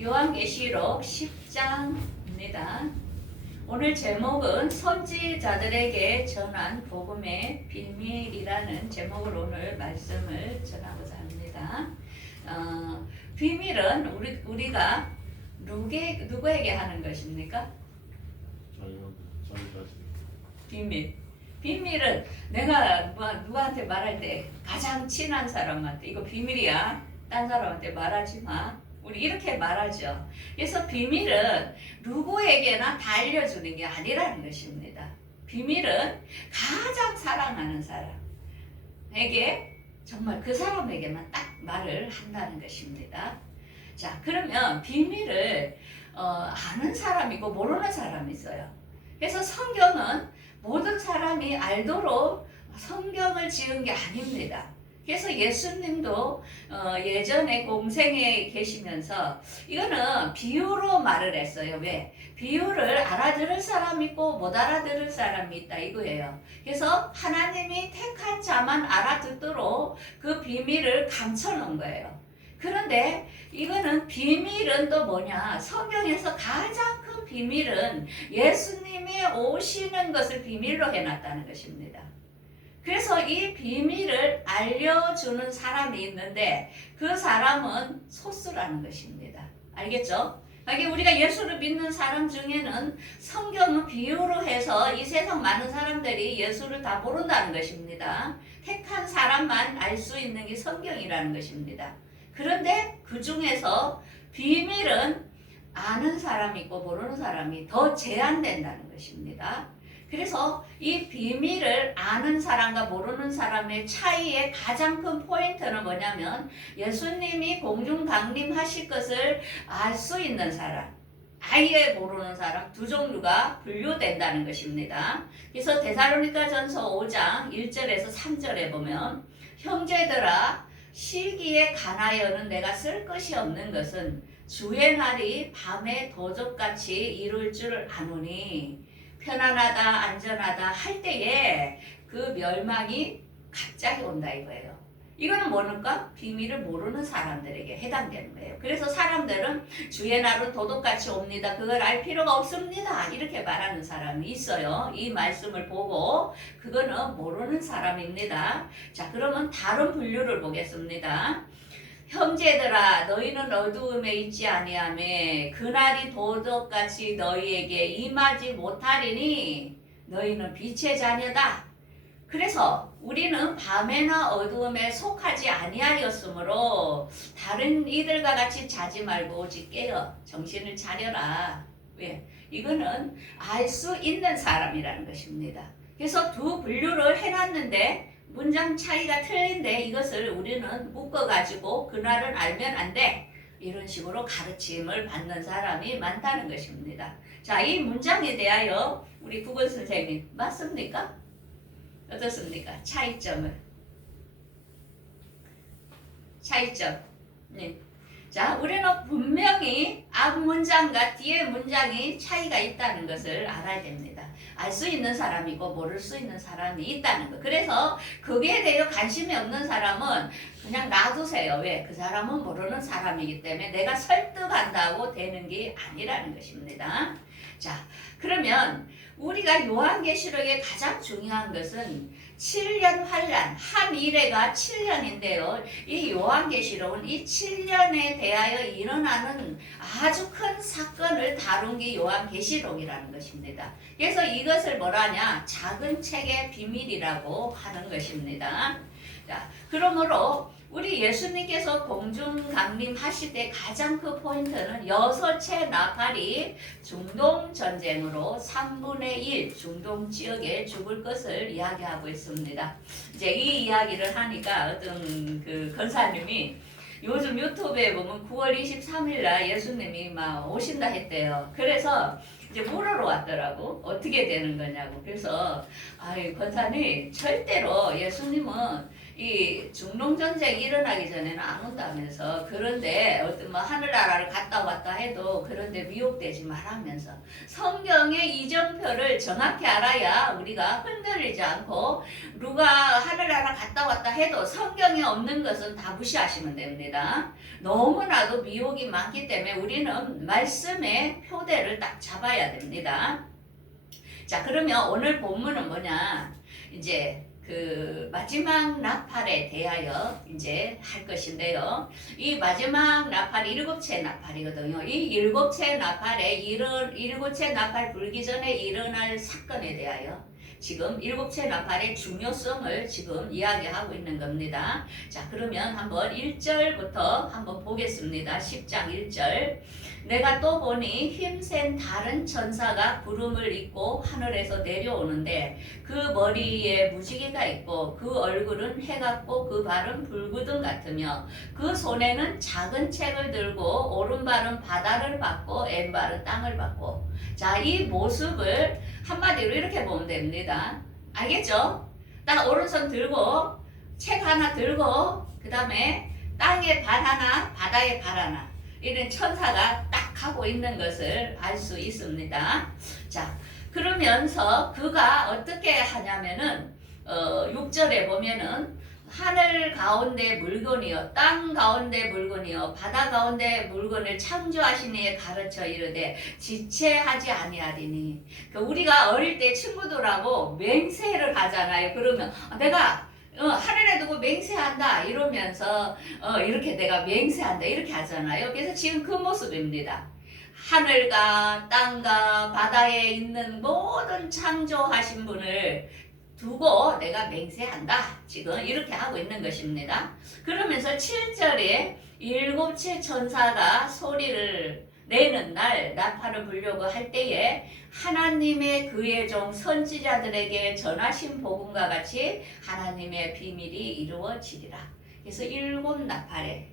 요한계시록 10장입니다. 오늘 제목은 선지자들에게 전한 복음의 비밀이라는 제목으로 오늘 말씀을 전하고자 합니다. 비밀은 우리가 누구에게 하는 것입니까? 비밀은 내가 누구한테 말할 때 가장 친한 사람한테 이거 비밀이야. 딴 사람한테 말하지 마. 우리 이렇게 말하죠. 그래서 비밀은 누구에게나 다 알려주는 게 아니라는 것입니다. 비밀은 가장 사랑하는 사람에게 정말 그 사람에게만 딱 말을 한다는 것입니다. 자, 그러면 비밀을 아는 사람이고 모르는 사람이 있어요. 그래서 성경은 모든 사람이 알도록 성경을 지은 게 아닙니다. 그래서 예수님도 예전에 공생에 계시면서 이거는 비유로 말을 했어요. 왜? 비유를 알아들을 사람이 있고 못 알아들을 사람이 있다 이거예요. 그래서 하나님이 택한 자만 알아듣도록 그 비밀을 감춰놓은 거예요. 그런데 이거는 비밀은 또 뭐냐? 성경에서 가장 큰 비밀은 예수님이 오시는 것을 비밀로 해놨다는 것입니다. 그래서 이 비밀을 알려주는 사람이 있는데 그 사람은 소수라는 것입니다. 알겠죠? 우리가 예수를 믿는 사람 중에는 성경은 비유로 해서 이 세상 많은 사람들이 예수를 다 모른다는 것입니다. 택한 사람만 알 수 있는 게 성경이라는 것입니다. 그런데 그 중에서 비밀은 아는 사람이 있고 모르는 사람이 더 제한된다는 것입니다. 그래서 이 비밀을 아는 사람과 모르는 사람의 차이의 가장 큰 포인트는 뭐냐면 예수님이 공중 강림하실 것을 알 수 있는 사람, 아예 모르는 사람 두 종류가 분류된다는 것입니다. 그래서 데살로니가전서 5장 1절에서 3절에 보면 형제들아 시기에 관하여는 내가 쓸 것이 없는 것은 주의 날이 밤에 도적같이 이룰 줄 아노니 편안하다 안전하다 할 때에 그 멸망이 갑자기 온다 이거예요. 이거는 뭐니까? 비밀을 모르는 사람들에게 해당되는 거예요. 그래서 사람들은 주의 날은 도둑같이 옵니다. 그걸 알 필요가 없습니다. 이렇게 말하는 사람이 있어요. 이 말씀을 보고 그거는 모르는 사람입니다. 자, 그러면 다른 분류를 보겠습니다. 형제들아 너희는 어두움에 있지 아니하며 그날이 도적같이 너희에게 임하지 못하리니 너희는 빛의 자녀다. 그래서 우리는 밤에나 어두움에 속하지 아니하였으므로 다른 이들과 같이 자지 말고 오직 깨어 정신을 차려라. 왜? 이거는 알 수 있는 사람이라는 것입니다. 그래서 두 분류를 해놨는데 문장 차이가 틀린데 이것을 우리는 묶어가지고 그날은 알면 안 돼. 이런 식으로 가르침을 받는 사람이 많다는 것입니다. 자, 이 문장에 대하여 우리 국어 선생님 맞습니까? 어떻습니까? 차이점. 네. 자, 우리는 분명히 앞 문장과 뒤에 문장이 차이가 있다는 것을 알아야 됩니다. 알 수 있는 사람이고 모를 수 있는 사람이 있다는 것. 그래서 그게 대해 관심이 없는 사람은 그냥 놔두세요. 왜? 그 사람은 모르는 사람이기 때문에 내가 설득한다고 되는 게 아니라는 것입니다. 자, 그러면 우리가 요한계시록에 가장 중요한 것은 7년 환란, 한 일회가 7년인데요. 이 요한계시록은 이 7년에 대하여 일어나는 아주 큰 사건을 다룬 게 요한계시록이라는 것입니다. 그래서 이것을 뭐라냐? 작은 책의 비밀이라고 하는 것입니다. 자, 그러므로 우리 예수님께서 공중 강림하실 때 가장 큰 포인트는 6채 나팔이 중동 전쟁으로 3분의 1 중동 지역에 죽을 것을 이야기하고 있습니다. 이제 이 이야기를 하니까 어떤 그 권사님이 요즘 유튜브에 보면 9월 23일 날 예수님이 막 오신다 했대요. 그래서 이제 물으러 왔더라고. 어떻게 되는 거냐고. 그래서 권사님 절대로 예수님은 이 중농전쟁이 일어나기 전에는 안 온다면서 그런데 어떤 뭐 하늘나라를 갔다 왔다 해도 그런데 미혹되지 말라면서 성경의 이정표를 정확히 알아야 우리가 흔들리지 않고 누가 하늘나라 갔다 왔다 해도 성경에 없는 것은 다 무시하시면 됩니다. 너무나도 미혹이 많기 때문에 우리는 말씀의 표대를 딱 잡아야 됩니다. 자, 그러면 오늘 본문은 뭐냐? 이제 그 마지막 나팔에 대하여 이제 할 것인데요. 이 마지막 나팔이 일곱째 나팔이거든요. 이 일곱째 나팔에 일곱째 나팔 불기 전에 일어날 사건에 대하여 지금 일곱째 나팔의 중요성을 지금 이야기하고 있는 겁니다. 자, 그러면 한번 1절부터 한번 보겠습니다. 10장 1절. 내가 또 보니 힘센 다른 천사가 구름을 입고 하늘에서 내려오는데 그 머리에 무지개가 있고 그 얼굴은 해 같고 그 발은 불구덩 같으며 그 손에는 작은 책을 들고 오른발은 바다를 받고 왼발은 땅을 받고. 자, 이 모습을 한마디로 이렇게 보면 됩니다. 알겠죠? 딱 오른손 들고 책 하나 들고 그 다음에 땅에 발 하나 바다에 발 하나 이런 천사가 딱 하고 있는 것을 알 수 있습니다. 자, 그러면서 그가 어떻게 하냐면은 6절에 보면은 하늘 가운데 물건이요 땅 가운데 물건이요 바다 가운데 물건을 창조하신 이에 가르쳐 이르되 지체하지 아니하리니. 우리가 어릴 때 친구들하고 맹세를 하잖아요. 그러면 내가 하늘에 두고 맹세한다 이러면서 이렇게 내가 맹세한다 이렇게 하잖아요. 그래서 지금 그 모습입니다. 하늘과 땅과 바다에 있는 모든 창조하신 분을 두고 내가 맹세한다. 지금 이렇게 하고 있는 것입니다. 그러면서 7절에 일곱째 천사가 소리를 내는 날 나팔을 불려고 할 때에 하나님의 그의 종 선지자들에게 전하신 복음과 같이 하나님의 비밀이 이루어지리라. 그래서 일곱 나팔에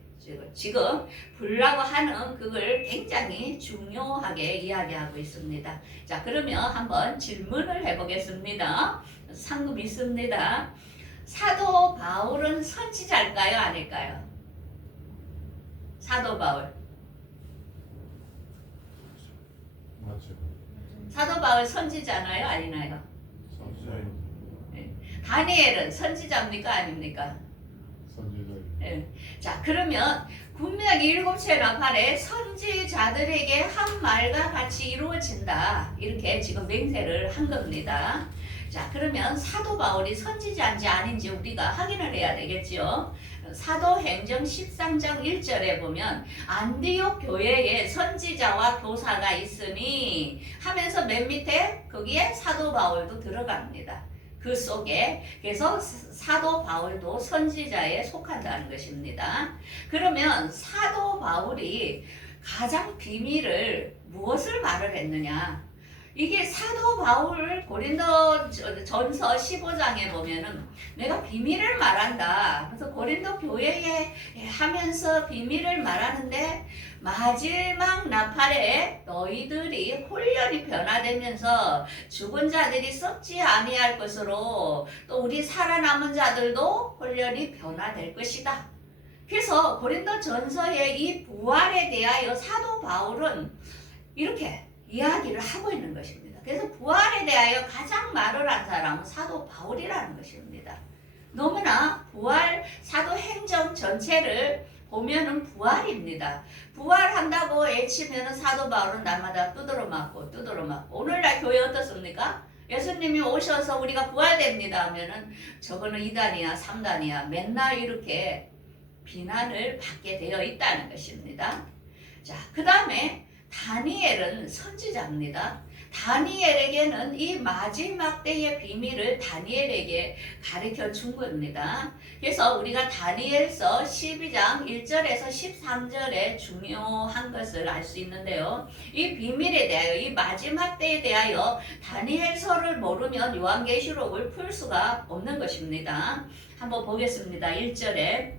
지금 불라고 하는 그걸 굉장히 중요하게 이야기하고 있습니다. 자, 그러면 한번 질문을 해보겠습니다. 상금 있습니다. 사도 바울은 선지자일까요? 아닐까요? 사도 바울. 맞죠. 사도 바울 선지자나요? 아니나요? 선지자입니다. 다니엘은 선지자입니까? 아닙니까? 선지자입니다. 네. 자, 그러면 분명히 일곱째 나팔에 선지자들에게 한 말과 같이 이루어진다. 이렇게 지금 맹세를 한 겁니다. 자, 그러면 사도 바울이 선지자인지 아닌지 우리가 확인을 해야 되겠죠. 사도행전 13장 1절에 보면 안디옥 교회에 선지자와 교사가 있으니 하면서 맨 밑에 거기에 사도 바울도 들어갑니다. 그 속에. 그래서 사도 바울도 선지자에 속한다는 것입니다. 그러면 사도 바울이 가장 비밀을 무엇을 말을 했느냐? 이게 사도 바울 고린도전서 15장에 보면은 내가 비밀을 말한다. 그래서 고린도 교회에 하면서 비밀을 말하는데 마지막 나팔에 너희들이 홀연히 변화되면서 죽은 자들이 썩지 아니할 것으로 또 우리 살아남은 자들도 홀연히 변화될 것이다. 그래서 고린도전서의 이 부활에 대하여 사도 바울은 이렇게 이야기를 하고 있는 것입니다. 그래서 부활에 대하여 가장 말을 한 사람은 사도 바울이라는 것입니다. 너무나 부활 사도행전 전체를 보면은 부활입니다. 부활한다고 외치면은 사도 바울은 날마다 두드러 맞고 오늘날 교회 어떻습니까? 예수님이 오셔서 우리가 부활됩니다 하면은 저거는 2단이야 3단이야 맨날 이렇게 비난을 받게 되어 있다는 것입니다. 자, 그 다음에 다니엘은 선지자입니다. 다니엘에게는 이 마지막 때의 비밀을 다니엘에게 가르쳐 준 겁니다. 그래서 우리가 다니엘서 12장 1절에서 13절에 중요한 것을 알 수 있는데요. 이 비밀에 대하여 이 마지막 때에 대하여 다니엘서를 모르면 요한계시록을 풀 수가 없는 것입니다. 한번 보겠습니다. 1절에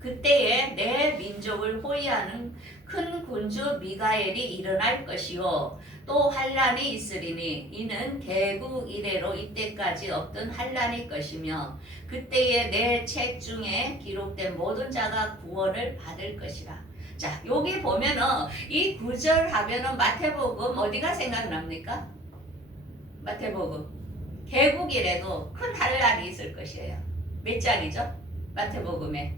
그때에 내 민족을 호위하는 큰 군주 미가엘이 일어날 것이요 또 환란이 있으리니 이는 개국 이래로 이때까지 없던 환란일 것이며 그때에 내 책 중에 기록된 모든 자가 구원을 받을 것이라. 자, 여기 보면은 이 구절 하면은 마태복음 어디가 생각납니까? 마태복음 개국 이래도 큰 환란이 있을 것이에요. 몇 장이죠? 마태복음에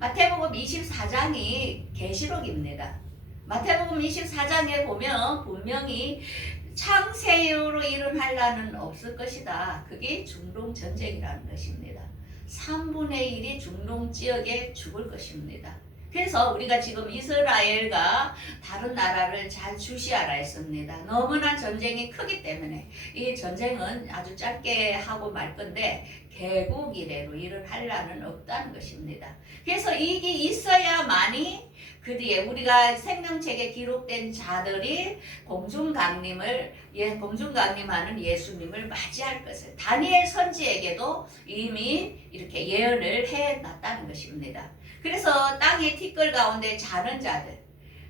마태복음 24장이 계시록입니다. 마태복음 24장에 보면 분명히 창세 이후로 이런 환란은 없을 것이다. 그게 중동 전쟁이라는 것입니다. 3분의 1이 중동 지역에 죽을 것입니다. 그래서 우리가 지금 이스라엘과 다른 나라를 잘 주시하라 했습니다. 너무나 전쟁이 크기 때문에 이 전쟁은 아주 짧게 하고 말 건데 개국 이래로 이런 환란은 없다는 것입니다. 그래서 이게 있어야만이 그 뒤에 우리가 생명책에 기록된 자들이 공중강림하는 예수님을 맞이할 것을 다니엘 선지에게도 이미 이렇게 예언을 해놨다는 것입니다. 그래서 땅의 티끌 가운데 자는 자들,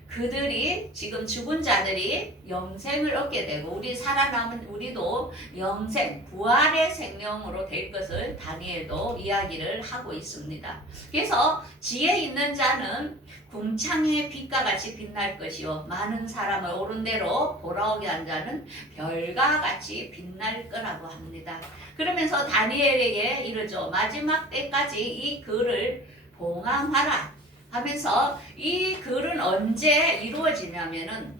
그들이 지금 죽은 자들이 영생을 얻게 되고 우리 살아남은 우리도 영생, 부활의 생명으로 될 것을 다니엘도 이야기를 하고 있습니다. 그래서 지혜 있는 자는 궁창의 빛과 같이 빛날 것이요 많은 사람을 옳은 대로 돌아오게 한 자는 별과 같이 빛날 거라고 합니다. 그러면서 다니엘에게 이르죠. 마지막 때까지 이 글을 봉함하라 하면서 이 글은 언제 이루어지냐면은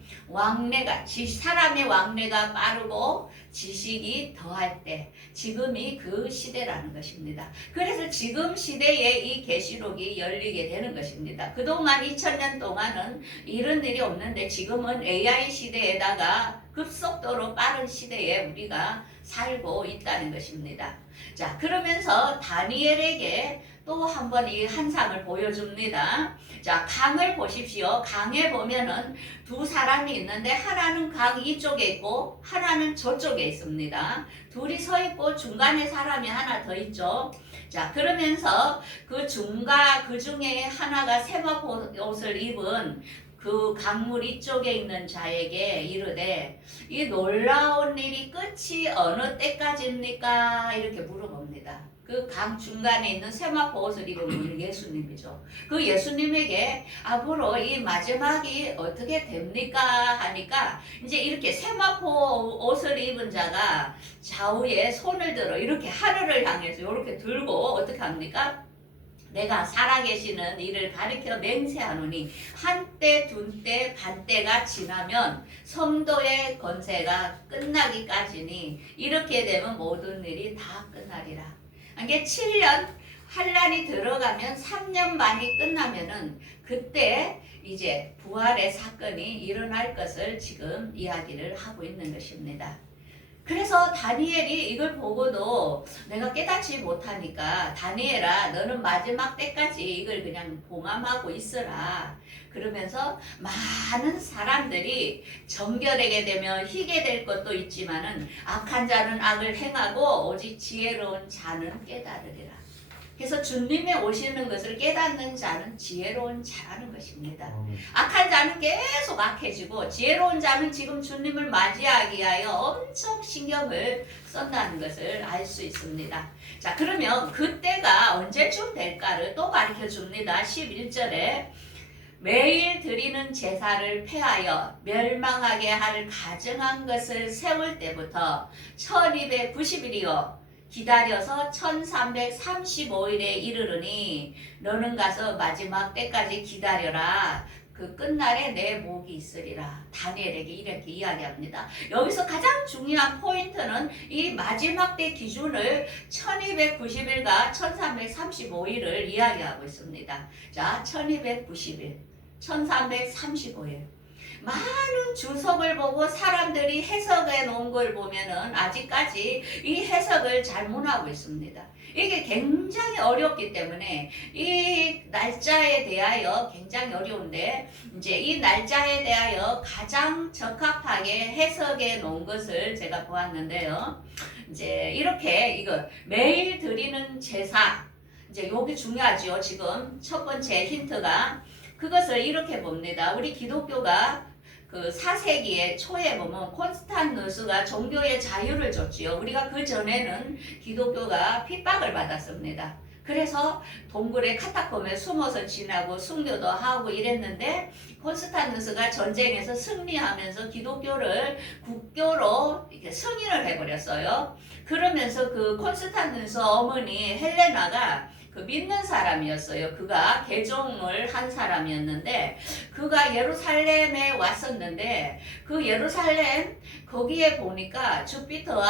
사람의 왕래가 빠르고 지식이 더할 때 지금이 그 시대라는 것입니다. 그래서 지금 시대에 이 계시록이 열리게 되는 것입니다. 그동안 2000년 동안은 이런 일이 없는데 지금은 AI 시대에다가 급속도로 빠른 시대에 우리가 살고 있다는 것입니다. 자, 그러면서 다니엘에게 또 한 번 이 한상을 보여줍니다. 자, 강을 보십시오. 강에 보면은 두 사람이 있는데 하나는 강 이쪽에 있고 하나는 저쪽에 있습니다. 둘이 서 있고 중간에 사람이 하나 더 있죠. 자, 그러면서 그 중에 하나가 세마포 옷을 입은 그 강물 이쪽에 있는 자에게 이르되 이 놀라운 일이 끝이 어느 때까지입니까? 이렇게 물어봅니다. 그 강 중간에 있는 세마포 옷을 입은 분이 예수님이죠. 그 예수님에게 앞으로 이 마지막이 어떻게 됩니까? 하니까 이제 이렇게 세마포 옷을 입은 자가 좌우에 손을 들어 이렇게 하늘을 향해서 이렇게 들고 어떻게 합니까? 내가 살아계시는 이를 가리켜 맹세하노니 한때 둔때 반때가 지나면 성도의 권세가 끝나기까지니 이렇게 되면 모든 일이 다 끝나리라. 이게 7년 환란이 들어가면 3년 만이 끝나면은 그때 이제 부활의 사건이 일어날 것을 지금 이야기를 하고 있는 것입니다. 그래서 다니엘이 이걸 보고도 내가 깨닫지 못하니까 다니엘아 너는 마지막 때까지 이걸 그냥 봉함하고 있어라. 그러면서 많은 사람들이 정결하게 되면 희게 될 것도 있지만은 악한 자는 악을 행하고 오직 지혜로운 자는 깨달으리라. 그래서 주님의 오시는 것을 깨닫는 자는 지혜로운 자라는 것입니다. 악한 자는 계속 악해지고 지혜로운 자는 지금 주님을 맞이하기 위하여 엄청 신경을 쓴다는 것을 알 수 있습니다. 자, 그러면 그때가 언제쯤 될까를 또 가르쳐 줍니다. 11절에 매일 드리는 제사를 폐하여 멸망하게 할 가증한 것을 세울 때부터 1290일이요 기다려서 1335일에 이르르니 너는 가서 마지막 때까지 기다려라. 그 끝날에 내 목이 있으리라. 다니엘에게 이렇게 이야기합니다. 여기서 가장 중요한 포인트는 이 마지막 때 기준을 1290일과 1335일을 이야기하고 있습니다. 자, 1290일, 1335일. 많은 주석을 보고 사람들이 해석해 놓은 걸 보면은 아직까지 이 해석을 잘못하고 있습니다. 이게 굉장히 어렵기 때문에 이 날짜에 대하여 굉장히 어려운데 이제 이 날짜에 대하여 가장 적합하게 해석해 놓은 것을 제가 보았는데요. 이제 이렇게 이거 매일 드리는 제사 이제 요게 중요하죠. 지금 첫 번째 힌트가 그것을 이렇게 봅니다. 우리 기독교가 그 4세기의 초에 보면 콘스탄누스가 종교의 자유를 줬지요. 우리가 그 전에는 기독교가 핍박을 받았습니다. 그래서 동굴의 카타콤에 숨어서 지나고 순교도 하고 이랬는데 콘스탄누스가 전쟁에서 승리하면서 기독교를 국교로 이렇게 승인을 해버렸어요. 그러면서 그 콘스탄누스 어머니 헬레나가 그 믿는 사람이었어요. 그가 개종을 한 사람이었는데 그가 예루살렘에 왔었는데 그 예루살렘 거기에 보니까 주피터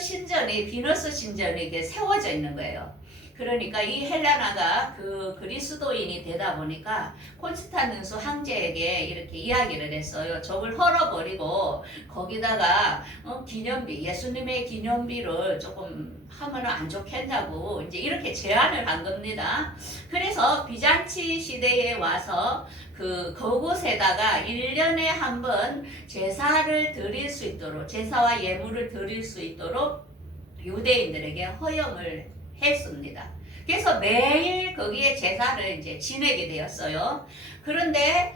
신전이 비너스 신전이 이렇게 세워져 있는 거예요. 그러니까 이 헬레나가 그 그리스도인이 되다 보니까 콘스탄누스 황제에게 이렇게 이야기를 했어요. 저걸 헐어버리고 거기다가 기념비, 예수님의 기념비를 조금 하면 안 좋겠냐고 이제 이렇게 제안을 한 겁니다. 그래서 비잔치 시대에 와서 그곳에다가 1년에 한 번 제사를 드릴 수 있도록, 제사와 예물을 드릴 수 있도록 유대인들에게 허용을 했습니다. 그래서 매일 거기에 제사를 이제 지내게 되었어요. 그런데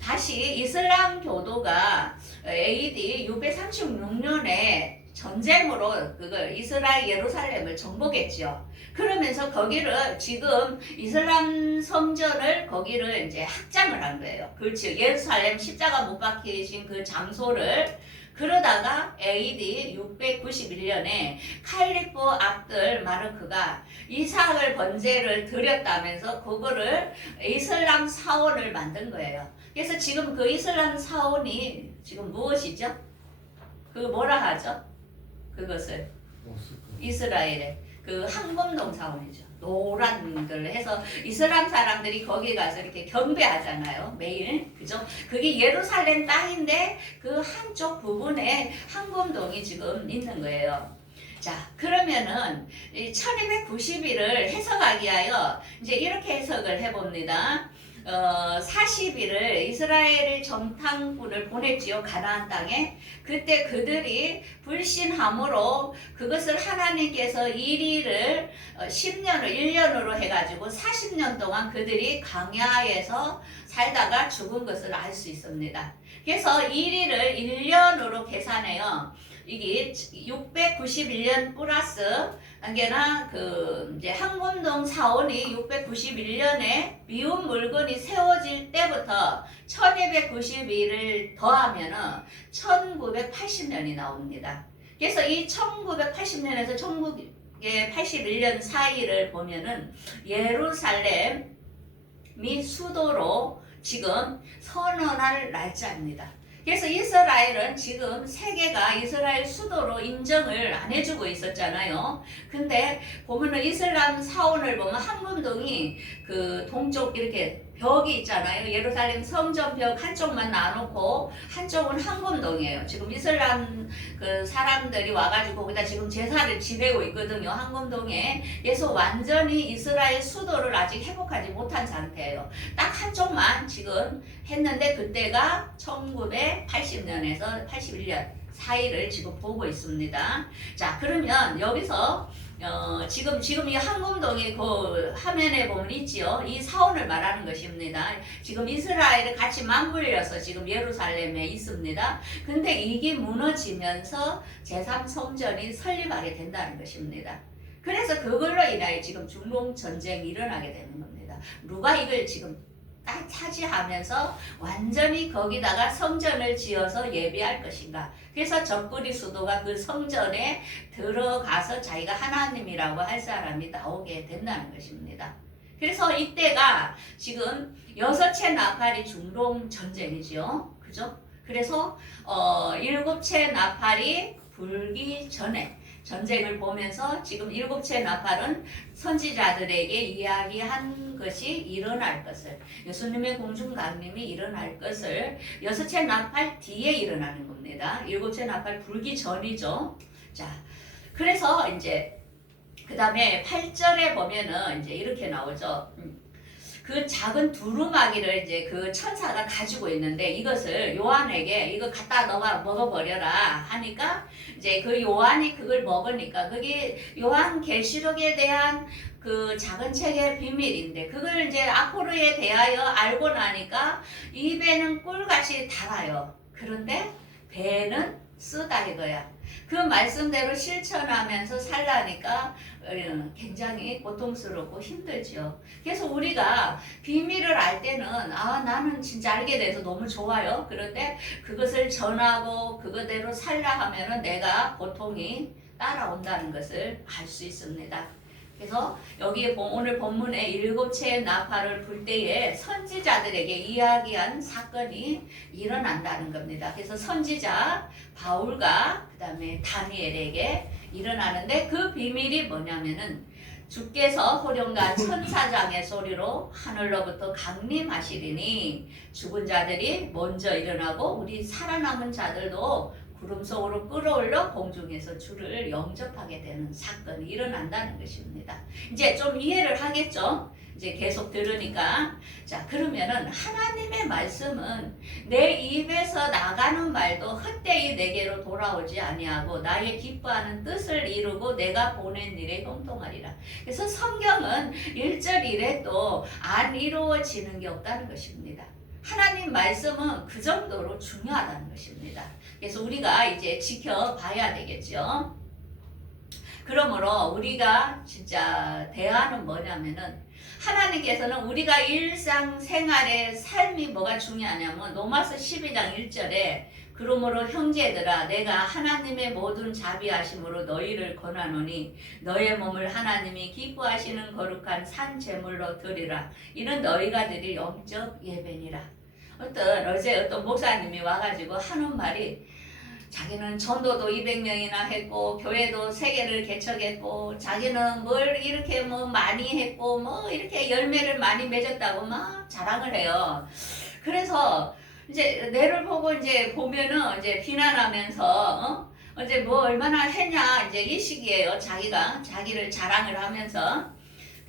다시 이슬람 교도가 AD 636년에 전쟁으로 그걸 이스라엘 예루살렘을 정복했죠. 그러면서 거기를 지금 이슬람 성전을 거기를 이제 확장을 한 거예요. 그렇죠. 예루살렘 십자가 못 박히신 그 장소를 그러다가 AD 691년에 칼리프 압들 마르크가 이삭을 번제를 드렸다면서 그거를 이슬람 사원을 만든 거예요. 그래서 지금 그 이슬람 사원이 지금 무엇이죠? 그 뭐라 하죠? 그것을 이스라엘의 그 항범동 사원이죠. 노란 걸 해서 이슬람 사람들이 거기 가서 이렇게 경배하잖아요. 매일. 그죠? 그게 예루살렘 땅인데 그 한쪽 부분에 항범동이 지금 있는 거예요. 자, 그러면은 1290일을 해석하기 위하여 이제 이렇게 해석을 해봅니다. 40일을 이스라엘의 정탐꾼을 보냈지요. 가나안 땅에. 그때 그들이 불신함으로 그것을 하나님께서 이리를 10년을 1년으로 해가지고 40년 동안 그들이 광야에서 살다가 죽은 것을 알 수 있습니다. 그래서 이리를 1년으로 계산해요. 이게 691년 플러스 단계나 이제 항범동 사원이 691년에 미운 물건이 세워질 때부터 1291을 더하면은 1980년이 나옵니다. 그래서 이 1980년에서 1981년 사이를 보면은 예루살렘이 수도로 지금 선언할 날짜입니다. 그래서 이스라엘은 지금 세계가 이스라엘 수도로 인정을 안 해주고 있었잖아요. 근데 보면은 이슬람 사원을 보면 항범동이 그 동쪽 이렇게 벽이 있잖아요. 예루살렘 성전 벽 한쪽만 놔놓고 한쪽은 항범동이에요. 지금 이슬람 그 사람들이 와가지고 거기다 지금 제사를 지내고 있거든요. 항범동에. 그래서 완전히 이스라엘 수도를 아직 회복하지 못한 상태예요. 딱 한쪽만 지금 했는데 그때가 1980년에서 81년 사이를 지금 보고 있습니다. 자, 그러면 여기서 지금 이 항범동이 그 화면에 보면 있지요. 이 사원을 말하는 것입니다. 지금 이스라엘이 같이 맞물려서 지금 예루살렘에 있습니다. 근데 이게 무너지면서 제3성전이 설립하게 된다는 것입니다. 그래서 그걸로 인하여 지금 중동 전쟁이 일어나게 되는 겁니다. 누가 이걸 지금 딱 차지하면서 완전히 거기다가 성전을 지어서 예배할 것인가. 그래서 적그리 수도가 그 성전에 들어가서 자기가 하나님이라고 할 사람이 나오게 된다는 것입니다. 그래서 이때가 지금 6채 나팔이 중동 전쟁이죠. 그죠? 그래서 7채 나팔이 불기 전에 전쟁을 보면서 지금 7채 나팔은 선지자들에게 이야기한 것이 일어날 것을, 예수님의 공중강림이 일어날 것을 6채 나팔 뒤에 일어나는 겁니다. 7채 나팔 불기 전이죠. 자, 그래서 이제 그 다음에 8절에 보면은 이제 이렇게 나오죠. 그 작은 두루마기를 이제 그 천사가 가지고 있는데 이것을 요한에게 이거 갖다 너가 먹어버려라 하니까 이제 그 요한이 그걸 먹으니까 그게 요한 계시록에 대한 그 작은 책의 비밀인데 그걸 이제 아포로에 대하여 알고 나니까 입에는 꿀같이 달아요. 그런데 배는 쓰다 이거야. 그 말씀대로 실천하면서 살라니까 굉장히 고통스럽고 힘들죠. 그래서 우리가 비밀을 알 때는 나는 진짜 알게 돼서 너무 좋아요. 그런데 그것을 전하고 그거대로 살라 하면은 내가 고통이 따라온다는 것을 알 수 있습니다. 그래서 여기 오늘 본문에 7채의 나팔을 불 때에 선지자들에게 이야기한 사건이 일어난다는 겁니다. 그래서 선지자 바울과 그 다음에 다니엘에게 일어나는데 그 비밀이 뭐냐면은 주께서 호령과 천사장의 소리로 하늘로부터 강림하시리니 죽은 자들이 먼저 일어나고 우리 살아남은 자들도 구름 속으로 끌어올려 공중에서 주를 영접하게 되는 사건이 일어난다는 것입니다. 이제 좀 이해를 하겠죠? 이제 계속 들으니까. 자, 그러면은 하나님의 말씀은 내 입에서 나가는 말도 헛되이 내게로 돌아오지 아니하고 나의 기뻐하는 뜻을 이루고 내가 보낸 일에 형통하리라. 그래서 성경은 1절 이래도 안 이루어지는 게 없다는 것입니다. 하나님 말씀은 그 정도로 중요하다는 것입니다. 그래서 우리가 이제 지켜봐야 되겠죠. 그러므로 우리가 진짜 대안은 뭐냐면은 하나님께서는 우리가 일상생활의 삶이 뭐가 중요하냐면 로마서 12장 1절에 그러므로 형제들아 내가 하나님의 모든 자비하심으로 너희를 권하노니 너의 몸을 하나님이 기뻐하시는 거룩한 산 제물로 드리라. 이는 너희가 드릴 영적 예배니라. 어제 어떤 목사님이 와가지고 하는 말이 자기는 전도도 200명이나 했고 교회도 3개를 개척했고 자기는 뭘 이렇게 뭐 많이 했고 뭐 이렇게 열매를 많이 맺었다고 막 자랑을 해요. 그래서 이제 내를 보고 이제 보면은 이제 비난하면서 이제 뭐 얼마나 했냐 이제 이 시기에요. 자기가 자기를 자랑을 하면서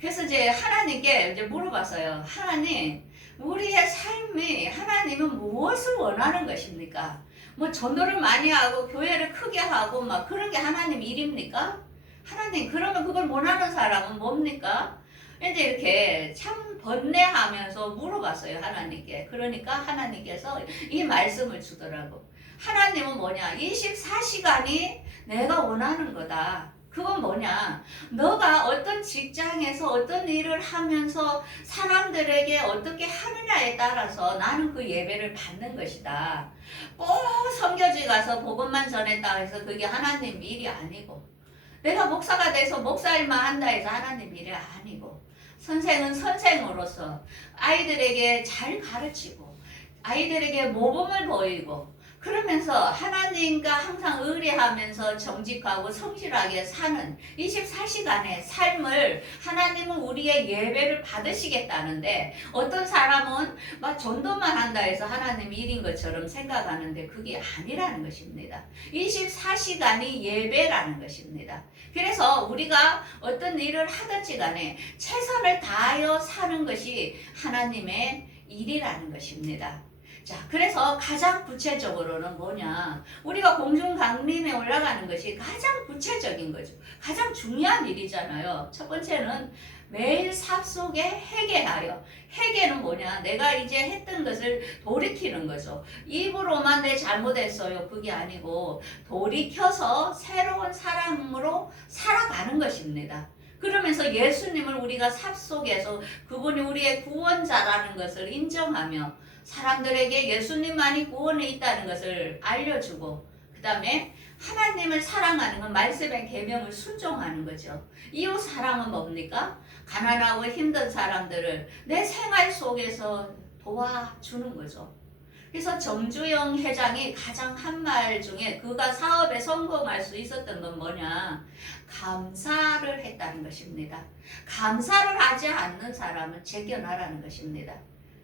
그래서 이제 하나님께 이제 물어봤어요. 하나님, 우리의 삶이 하나님은 무엇을 원하는 것입니까? 뭐 전도를 많이 하고 교회를 크게 하고 막 그런 게 하나님 일입니까? 하나님, 그러면 그걸 원하는 사람은 뭡니까? 이제 이렇게 참 번뇌하면서 물어봤어요, 하나님께. 그러니까 하나님께서 이 말씀을 주더라고. 하나님은 뭐냐? 24시간이 내가 원하는 거다. 그건 뭐냐? 너가 어떤 직장에서 어떤 일을 하면서 사람들에게 어떻게 하느냐에 따라서 나는 그 예배를 받는 것이다. 꼭 선교지 가서 복음만 전했다 해서 그게 하나님 일이 아니고, 내가 목사가 돼서 목사일만 한다 해서 하나님 일이 아니고, 선생은 선생으로서 아이들에게 잘 가르치고 아이들에게 모범을 보이고 그러면서 하나님과 항상 의뢰하면서 정직하고 성실하게 사는 24시간의 삶을 하나님은 우리의 예배를 받으시겠다는데, 어떤 사람은 막 전도만 한다 해서 하나님 일인 것처럼 생각하는데 그게 아니라는 것입니다. 24시간이 예배라는 것입니다. 그래서 우리가 어떤 일을 하든지 간에 최선을 다하여 사는 것이 하나님의 일이라는 것입니다. 자, 그래서 가장 구체적으로는 뭐냐? 우리가 공중 강림에 올라가는 것이 가장 구체적인 거죠. 가장 중요한 일이잖아요. 첫 번째는 매일 삽 속에 회개하여. 회개는 뭐냐? 내가 이제 했던 것을 돌이키는 거죠. 입으로만 내 잘못했어요. 그게 아니고 돌이켜서 새로운 사람으로 살아가는 것입니다. 그러면서 예수님을 우리가 삽 속에서 그분이 우리의 구원자라는 것을 인정하며 사람들에게 예수님만이 구원에 있다는 것을 알려주고, 그 다음에 하나님을 사랑하는 건 말씀의 계명을 순종하는 거죠. 이웃 사랑은 뭡니까? 가난하고 힘든 사람들을 내 생활 속에서 도와주는 거죠. 그래서 정주영 회장이 가장 한 말 중에 그가 사업에 성공할 수 있었던 건 뭐냐? 감사를 했다는 것입니다. 감사를 하지 않는 사람은 제껴나라는 것입니다.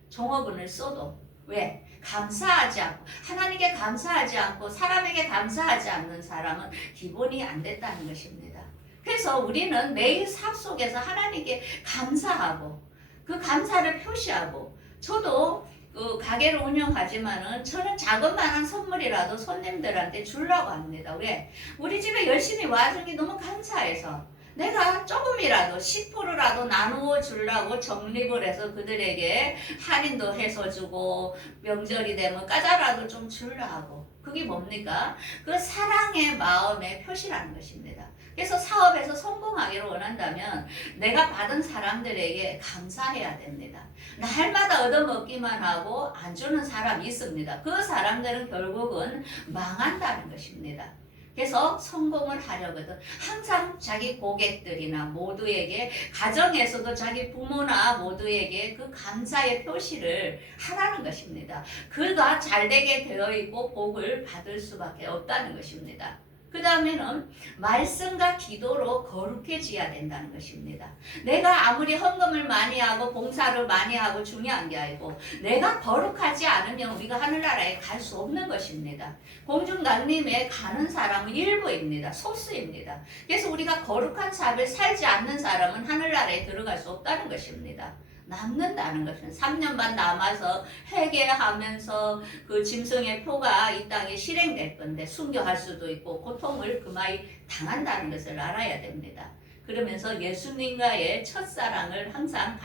종업원을 써도. 왜? 감사하지 않고, 하나님께 감사하지 않고 사람에게 감사하지 않는 사람은 기본이 안 됐다는 것입니다. 그래서 우리는 매일 삽 속에서 하나님께 감사하고, 그 감사를 표시하고 저도 그 가게를 운영하지만은 저는 자그마한 선물이라도 손님들한테 주려고 합니다. 왜? 우리 집에 열심히 와준 게 너무 감사해서 내가 조금이라도 10%라도 나누어 주려고 적립을 해서 그들에게 할인도 해서 주고 명절이 되면 과자라도 좀 주려고 그게 뭡니까? 그 사랑의 마음의 표시라는 것입니다. 그래서 사업에서 성공하기를 원한다면 내가 받은 사람들에게 감사해야 됩니다. 날마다 얻어먹기만 하고 안 주는 사람이 있습니다. 그 사람들은 결국은 망한다는 것입니다. 그래서 성공을 하려거든 항상 자기 고객들이나 모두에게 가정에서도 자기 부모나 모두에게 그 감사의 표시를 하라는 것입니다. 그가 잘되게 되어 있고 복을 받을 수밖에 없다는 것입니다. 그 다음에는 말씀과 기도로 거룩해져야 된다는 것입니다. 내가 아무리 헌금을 많이 하고 봉사를 많이 하고 중요한 게 아니고 내가 거룩하지 않으면 우리가 하늘나라에 갈 수 없는 것입니다. 공중강림에 가는 사람은 일부입니다. 소수입니다. 그래서 우리가 거룩한 삶을 살지 않는 사람은 하늘나라에 들어갈 수 없다는 것입니다. 남는다는 것은 3년 반 남아서 회개하면서 그 짐승의 표가 이 땅에 실행될 건데 순교할 수도 있고 고통을 그마이 당한다는 것을 알아야 됩니다. 그러면서 예수님과의 첫사랑을 항상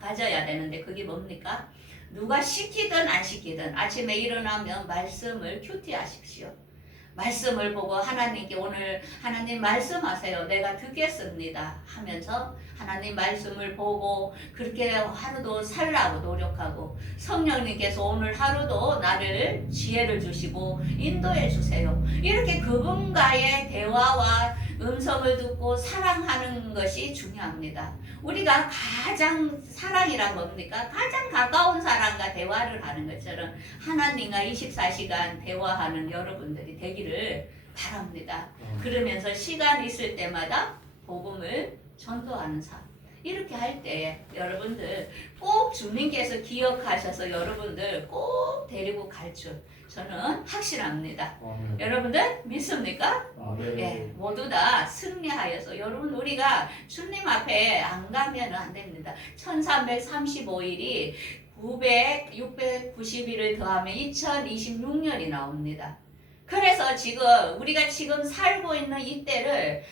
가져야 되는데 그게 뭡니까? 누가 시키든 안 시키든 아침에 일어나면 말씀을 큐티하십시오. 말씀을 보고 하나님께 오늘 하나님 말씀하세요. 내가 듣겠습니다 하면서 하나님 말씀을 보고 그렇게 하루도 살라고 노력하고 성령님께서 오늘 하루도 나를 지혜를 주시고 인도해 주세요. 이렇게 그분과의 대화와 음성을 듣고 사랑하는 것이 중요합니다. 우리가 가장 사랑이란 뭡니까? 가장 가까운 사람과 대화를 하는 것처럼 하나님과 24시간 대화하는 여러분들이 되기를 바랍니다. 그러면서 시간 있을 때마다 복음을 전도하는 삶. 이렇게 할 때 여러분들 꼭 주님께서 기억하셔서 여러분들 꼭 데리고 갈 줄 저는 확실합니다. 아멘. 여러분들 믿습니까? 아멘. 예, 모두 다 승리하여서 여러분 우리가 주님 앞에 안 가면 안 됩니다. 1335일이 690일을 더하면 2026년이 나옵니다. 그래서 지금 우리가 지금 살고 있는 이때를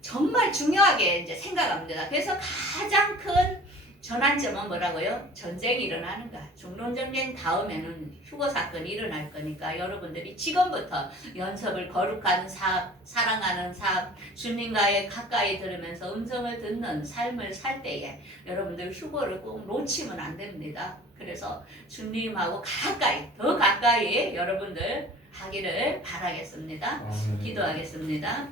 정말 중요하게 이제 생각합니다. 그래서 가장 큰 전환점은 뭐라고요? 전쟁이 일어나는 거야. 중동전쟁 다음에는 휴거 사건이 일어날 거니까 여러분들이 지금부터 연습을 거룩한 삶, 사랑하는 삶, 주님과의 가까이 들으면서 음성을 듣는 삶을 살 때에 여러분들 휴거를 꼭 놓치면 안 됩니다. 그래서 주님하고 가까이, 더 가까이 여러분들 하기를 바라겠습니다. 아멘. 기도하겠습니다.